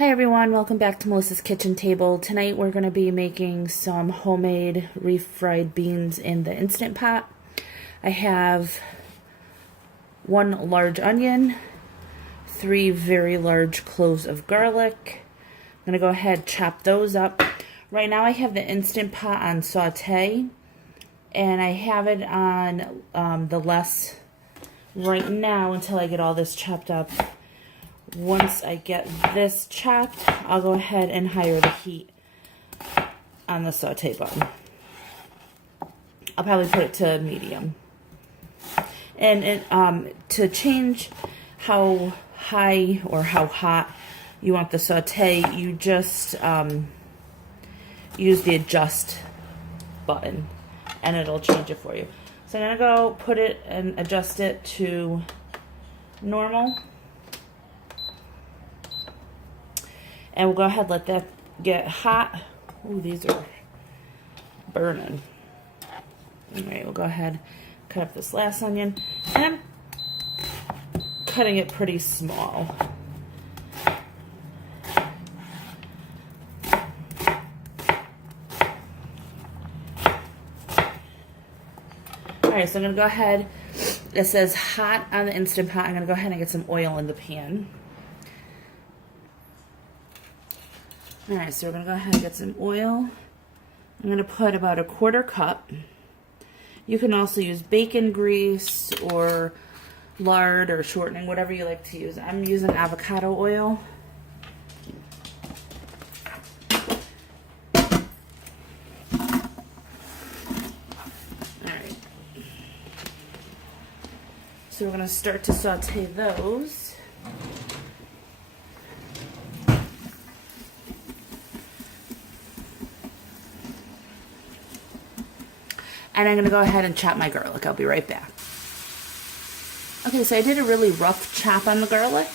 Hi everyone, welcome back to Melissa's Kitchen Table. Tonight we're going to be making some homemade refried beans in the Instant Pot. I have 1 large onion, 3 very large cloves of garlic. I'm going to go ahead and chop those up. Right now I have the Instant Pot on saute, and I have it on the less right now until I get all this chopped up. Once I get this chopped, I'll go ahead and higher the heat on the saute button. I'll probably put it to medium. And to change how high or how hot you want the saute, you just use the adjust button and it'll change it for you. So I'm going to go put it and adjust it to normal. And we'll go ahead and let that get hot. Ooh, these are burning. Alright, we'll go ahead and cut up this last onion. And I'm cutting it pretty small. Alright, so I'm going to go ahead. It says hot on the Instant Pot. I'm going to go ahead and get some oil in the pan. Alright, so we're going to go ahead and get some oil. I'm going to put about 1/4 cup. You can also use bacon grease or lard or shortening, whatever you like to use. I'm using avocado oil. Alright. So we're going to start to saute those. And I'm going to go ahead and chop my garlic. I'll be right back. Okay, so I did a really rough chop on the garlic.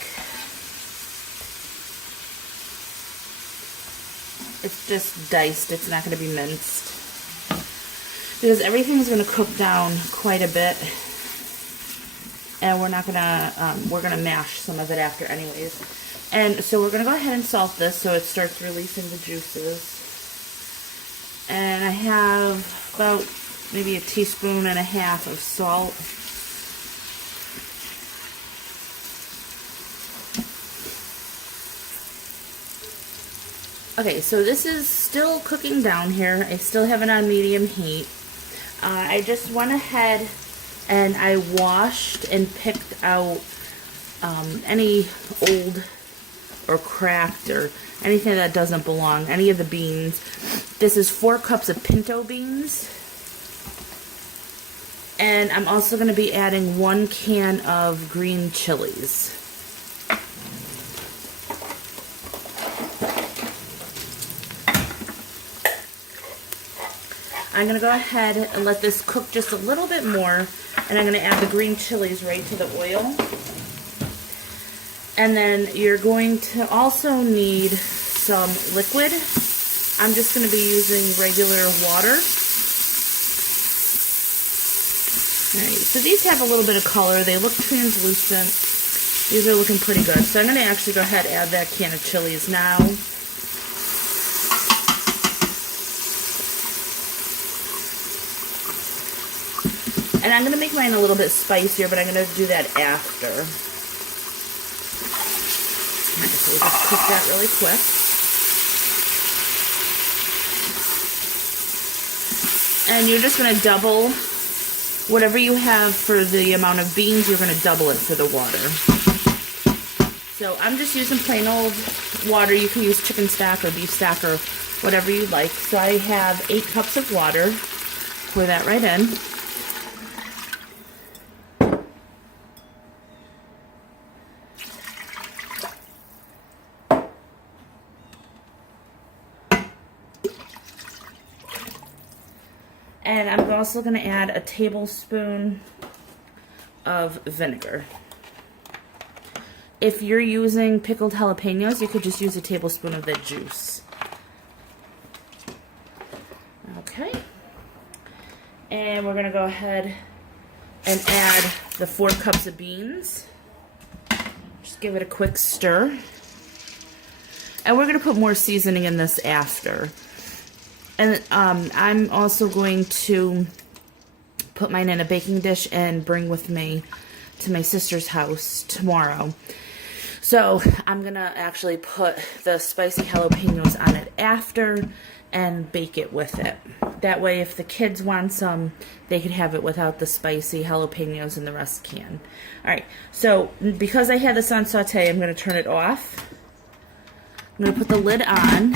It's just diced. It's not going to be minced. Because everything's going to cook down quite a bit. And we're not going to, we're going to mash some of it after anyways. And so we're going to go ahead and salt this so it starts releasing the juices. And I have about maybe 1.5 teaspoons of salt. Okay, so this is still cooking down here. I still have it on medium heat. I just went ahead and I washed and picked out any old or cracked or anything that doesn't belong, any of the beans. This is 4 cups of pinto beans. And I'm also going to be adding 1 can of green chilies. I'm going to go ahead and let this cook just a little bit more. And I'm going to add the green chilies right to the oil. And then you're going to also need some liquid. I'm just going to be using regular water. Alright, so these have a little bit of color. They look translucent. These are looking pretty good. So I'm going to actually go ahead and add that can of chilies now. And I'm going to make mine a little bit spicier, but I'm going to do that after. Alright, so we'll just cook that really quick. And you're just going to double whatever you have for the amount of beans, you're going to double it for the water. So I'm just using plain old water. You can use chicken stock or beef stock or whatever you like. So I have 8 cups of water. Pour that right in. And I'm also going to add 1 tablespoon of vinegar. If you're using pickled jalapenos, you could just use 1 tablespoon of the juice. Okay. And we're going to go ahead and add the 4 cups of beans. Just give it a quick stir. And we're going to put more seasoning in this after. And I'm also going to put mine in a baking dish and bring with me to my sister's house tomorrow. So I'm going to actually put the spicy jalapenos on it after and bake it with it. That way if the kids want some, they could have it without the spicy jalapenos and the rest can. Alright, so because I had this on saute, I'm going to turn it off. I'm going to put the lid on,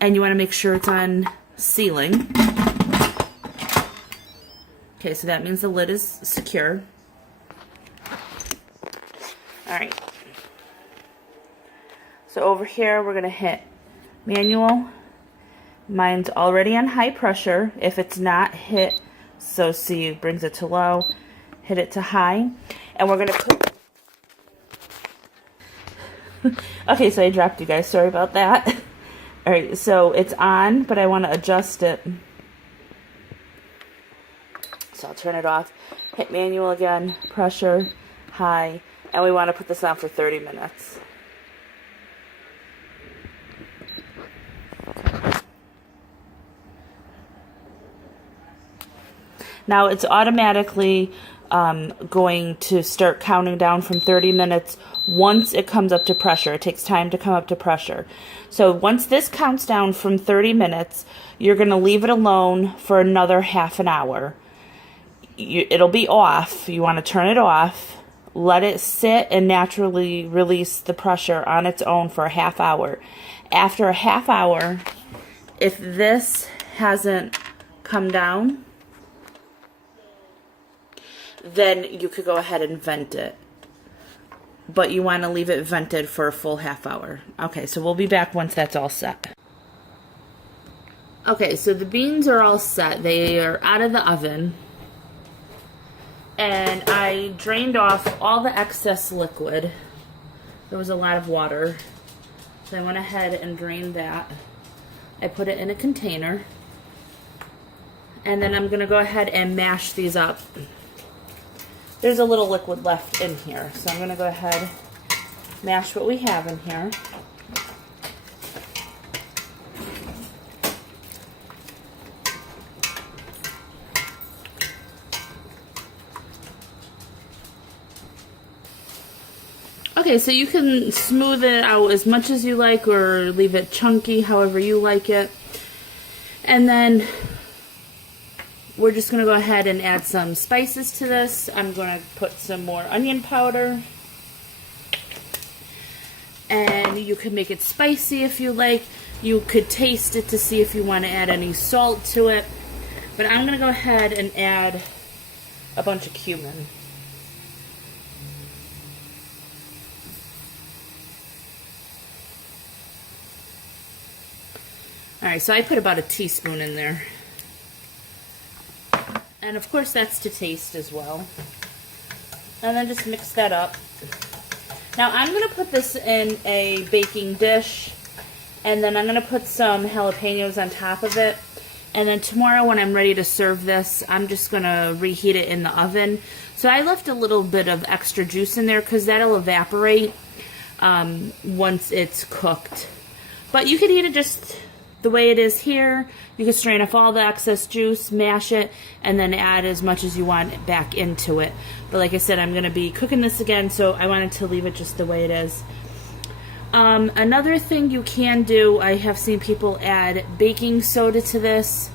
and you want to make sure it's on sealing. Okay, so that means the lid is secure. Alright. So over here, we're going to hit manual. Mine's already on high pressure. If it's not, hit, so see, it brings it to low. Hit it to high. And we're going to put... Okay, so I dropped you guys. Sorry about that. Alright, so it's on, but I want to adjust it. So I'll turn it off. Hit manual again. Pressure, high. And we want to put this on for 30 minutes. Now it's automatically going to start counting down from 30 minutes once it comes up to pressure. It takes time to come up to pressure. So once this counts down from 30 minutes, you're going to leave it alone for another half an hour. It'll be off. You want to turn it off. Let it sit and naturally release the pressure on its own for a half hour. After a half hour, if this hasn't come down, then you could go ahead and vent it. But you want to leave it vented for a full half hour. Okay, so we'll be back once that's all set. Okay, so the beans are all set. They are out of the oven. And I drained off all the excess liquid. There was a lot of water. So I went ahead and drained that. I put it in a container. And then I'm going to go ahead and mash these up. There's a little liquid left in here, so I'm going to go ahead mash what we have in here. Okay, so you can smooth it out as much as you like or leave it chunky, however you like it. And then we're just going to go ahead and add some spices to this. I'm going to put some more onion powder. And you could make it spicy if you like. You could taste it to see if you want to add any salt to it. But I'm going to go ahead and add a bunch of cumin. Alright, so I put about a teaspoon in there. And of course that's to taste as well. And then just mix that up. Now I'm going to put this in a baking dish. And then I'm going to put some jalapenos on top of it. And then tomorrow when I'm ready to serve this, I'm just going to reheat it in the oven. So I left a little bit of extra juice in there because that'll evaporate once it's cooked. But you could eat it just the way it is here. You can strain off all the excess juice, mash it, and then add as much as you want back into it. But like I said, I'm going to be cooking this again, so I wanted to leave it just the way it is. Another thing you can do, I have seen people add baking soda to this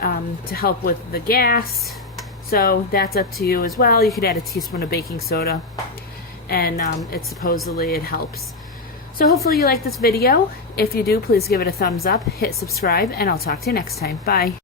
to help with the gas. So that's up to you as well. You could add a teaspoon of baking soda, and it helps. So hopefully you like this video. If you do, please give it a thumbs up, hit subscribe, and I'll talk to you next time. Bye.